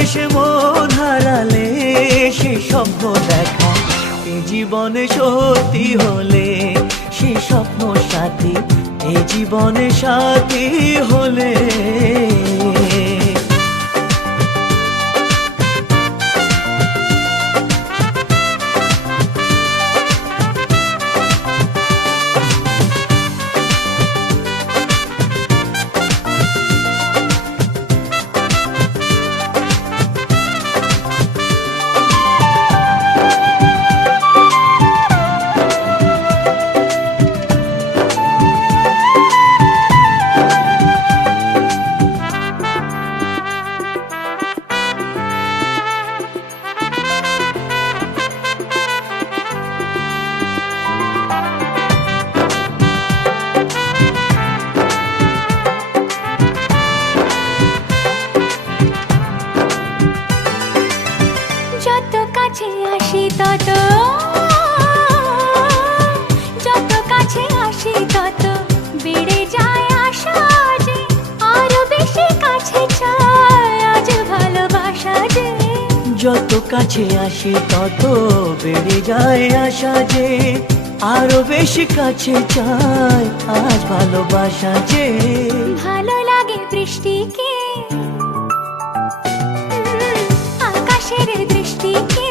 ভালোবেসে মন হারালে সে স্বপ্ন দেখা এ জীবনে সত্যি হলে সে স্বপ্ন সাথী এ জীবনে সাথী হলে যত কাছে আসি তত বেড়ে যায় আশা যে আরো বেশি কাছে চাই আজ ভালোবাসা যে যত কাছে আসি তত বেড়ে যায় আশা যে আরো বেশি কাছে চাই আজ ভালোবাসা যে ভালো লাগে বৃষ্টিকে আকাশের দৃষ্টিকে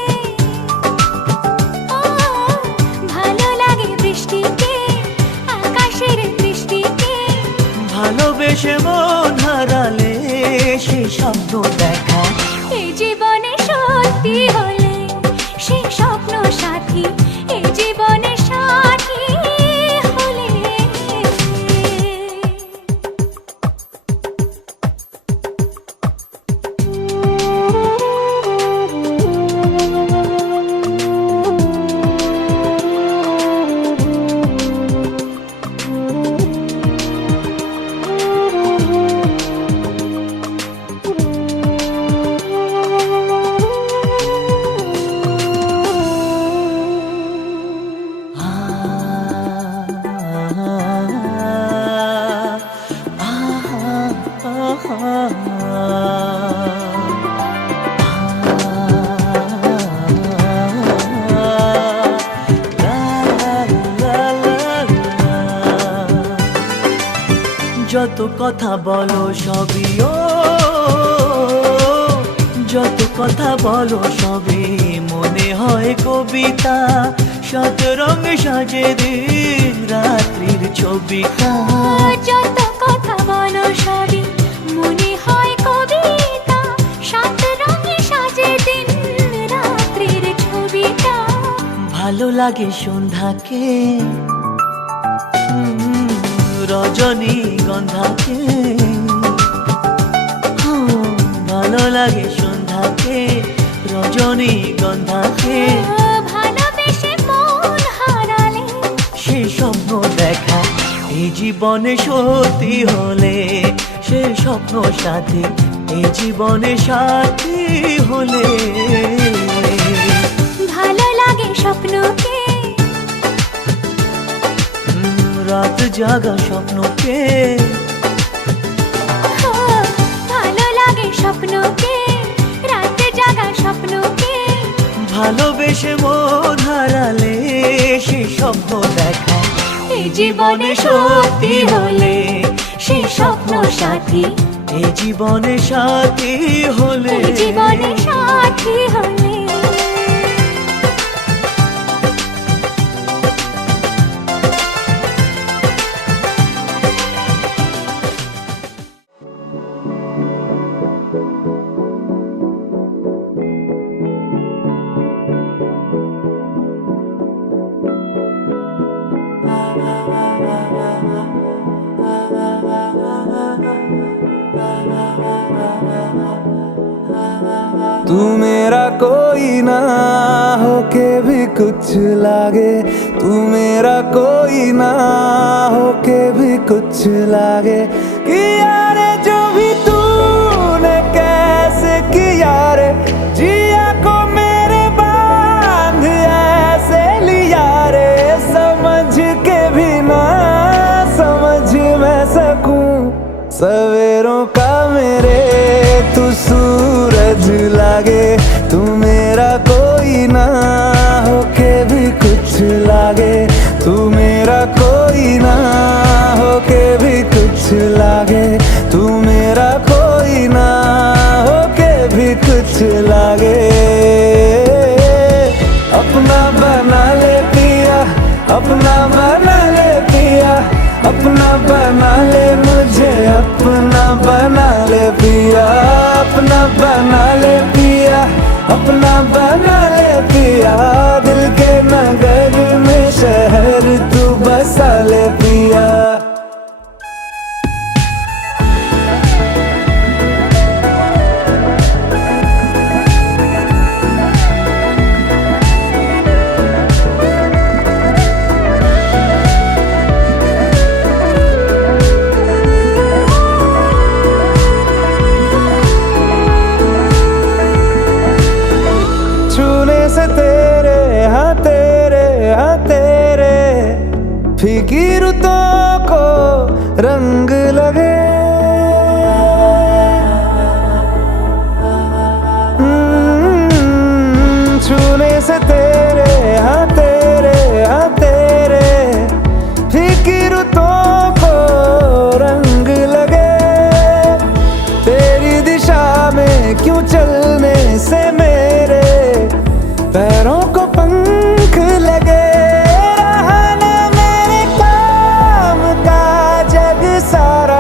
ভালোবেসে মন হারালে সে স্বপ্ন দেখা এ জীবনে সত্যি হলে সে স্বপ্ন সাথী এ জীবনে সাথী হলে যত কথা বলো সবই যত কথা বলো সবই মনে হয় কবিতা শত রঙে সাজে দিন রাত্রির ছবিটা যত কথা বলো সবই মনে হয় কবিতা সাত রঙে সাজে দিন রাত্রির ছবিটা ভালো লাগে সন্ধ্যাকে রজনী গন্ধাকে ভালো লাগে সন্ধ্যাকে রজনী গন্ধাকে ভালোবেসে মন হারালে সে স্বপ্ন দেখা এই জীবনে সত্যি হলে সে স্বপ্ন সাথী এই জীবনে সাথী হলে ভালো লাগে স্বপ্নকে রাত জাগা স্বপ্নকে ভালো লাগে স্বপ্নকে রাত জাগা স্বপ্নকে ভালোবেসে মন হারালে সে স্বপ্ন দেখা এই জীবনে সত্যি হলে সে স্বপ্ন সাথী এই জীবনে সাথী হলে জীবনে সাথী হলে तू मेरा कोई ना होके भी कुछ लागे, तू मेरा कोई ना होके भी कुछ लागे। किया रे जो भी तूने कैसे किया रे, जिया को मेरे बांध ऐसे लिया रे। समझ के भी ना समझ मैं सकूं सवेरों का मेरे तू सूरज अपना बना ले पिया, दिल के नगर में शहर तू बसा ले पिया। छूने से तेरे हाँ तेरे हाँ तेरे फीकी रुतों को रंग लगे। छूने से तेरे हाँ तेरे फीकी रुतों को रंग लगे। तेरी दिशा में क्यों चलने से मेरे पैरों को पंख लगे। रहा ना मेरे काम का जग सारा,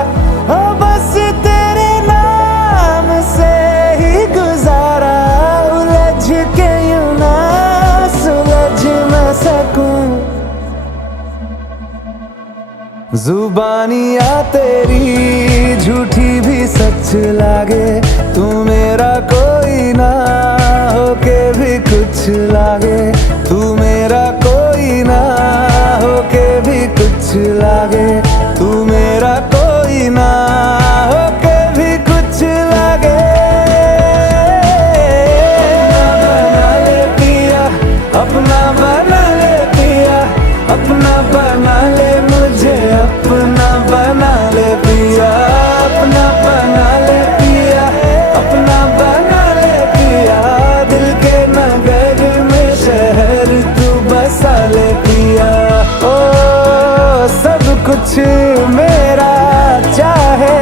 हो बस तेरे नाम से ही गुजारा। उलझ के यूं ना सुलझ न सकूं, जुबानियाँ तेरी झूठी भी सच लागे। तू मेरा कोई ना होके भी कुछ लागे। तू मेरा कोई ना होके भी कुछ लागे। तू मेरा कोई ना होके भी कुछ लागे। अपना बना ले पिया, अपना बना ले मुझे, अपना बना ले पिया, अपना बना ले पिया, अपना बना ले पिया। दिल के नगर में शहर तू बसा ले पिया। ओ सब कुछ मेरा चाहे,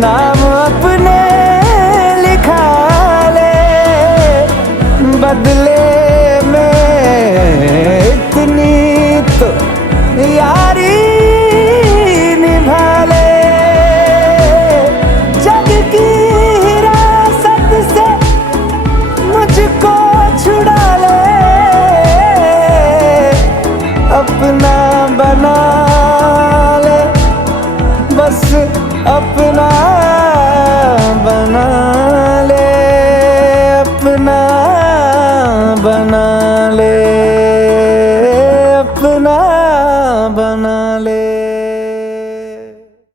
नाम अपने लिखा ले। बदले में इतनी तो यारी निभा ले। जग की हिरासत से मुझको छुड़ा ले। अपना बना ले, बस अपना